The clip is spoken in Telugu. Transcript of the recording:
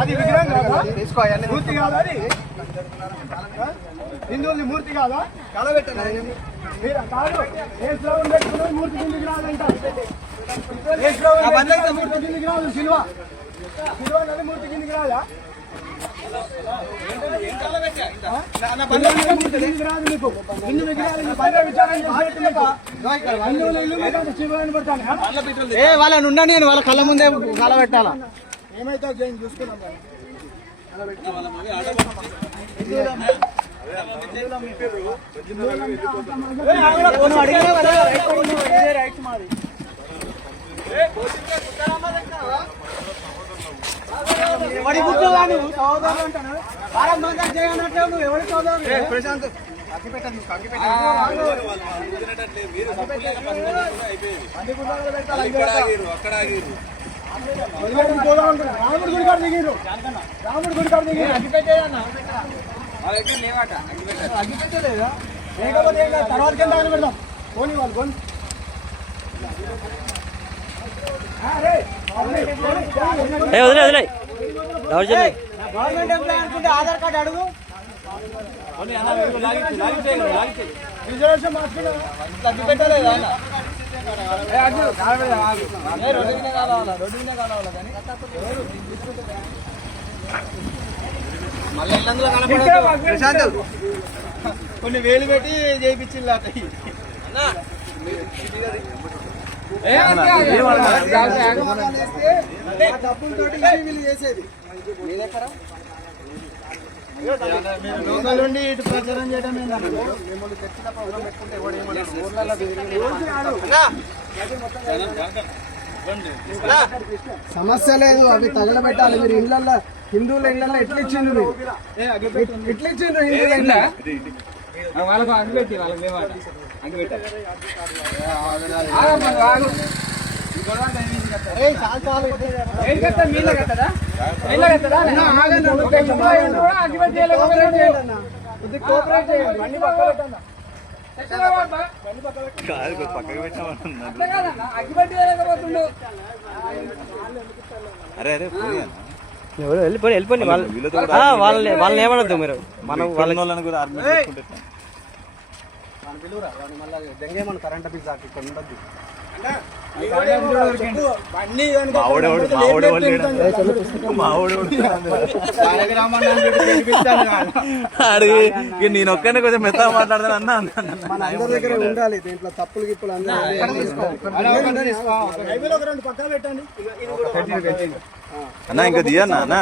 అది విగ్రహం కాదా? మూర్తి కాదా? అది హిందువులది మూర్తి కాదా? మూర్తి కిందికి రాదంట. మూర్తి కిందికి రాదు. శిల్వ అనేది మూర్తి కిందికి రాదా? మీకు హిందూ విగ్రహాలు వాళ్ళని ఉండని వాళ్ళ కళ్ళ ముందే కళ పెట్టాలా? ఏమైతే చూసుకున్నాం. ఎవరి బుద్ధి నువ్వు సోదరులు అంటాను. వారం మంది చేయనట్టు నువ్వు ఎవరి సోదరులు? ప్రశాంత్ రాముడి గుడి కాడ దిగిరు. రాముడి గుడి కాడ దిగిరు. అగ్గి పెట్టేదన్నా అగ్గి పెట్టలేదా? లేకపోతే తర్వాత కింద పెడదాం. పోనీ వాళ్ళు కొని గవర్నమెంట్ ఎంప్లాయ్ అనుకుంటే ఆధార్ కార్డు అడుగు. రిజర్వేషన్ మార్చుకున్నా అగ్గి పెట్టలేదా? కొన్ని వేలు పెట్టి చేయించింది డబ్బులతోటి వీళ్ళు చేసేది. లోకల్ ఇటు ప్రచారం చేయడం సమస్య లేదు. అవి తగలబెట్టాలి. మీరు ఇళ్ళల్లో హిందువుల ఇళ్ళల్లో ఎట్లా ఇచ్చిండ్రు? మీరు ఎట్లా ఇచ్చిండ్రు హిందువుల ఇళ్ళ? వాళ్ళకు అగ్గిపెట్టి వాళ్ళకి అగ్గిపెట్టాలి. వెళ్ళిపోయి వాళ్ళని ఏమనొద్దు మీరు. మనం వాళ్ళని కూడా దెంగేమన్నా కరెంట్ బిల్ దాకా ఇక్కడ ఉండద్దు. నేను ఒక్కనే కొంచెం మెత్తగా మాట్లాడతాను అన్న. మన అందరి దగ్గర ఉండాలి. దీంట్లో తప్పులు గిప్పులు అందరూ పక్కన పెట్టండి అన్న. ఇంకా దియన్నా అన్న.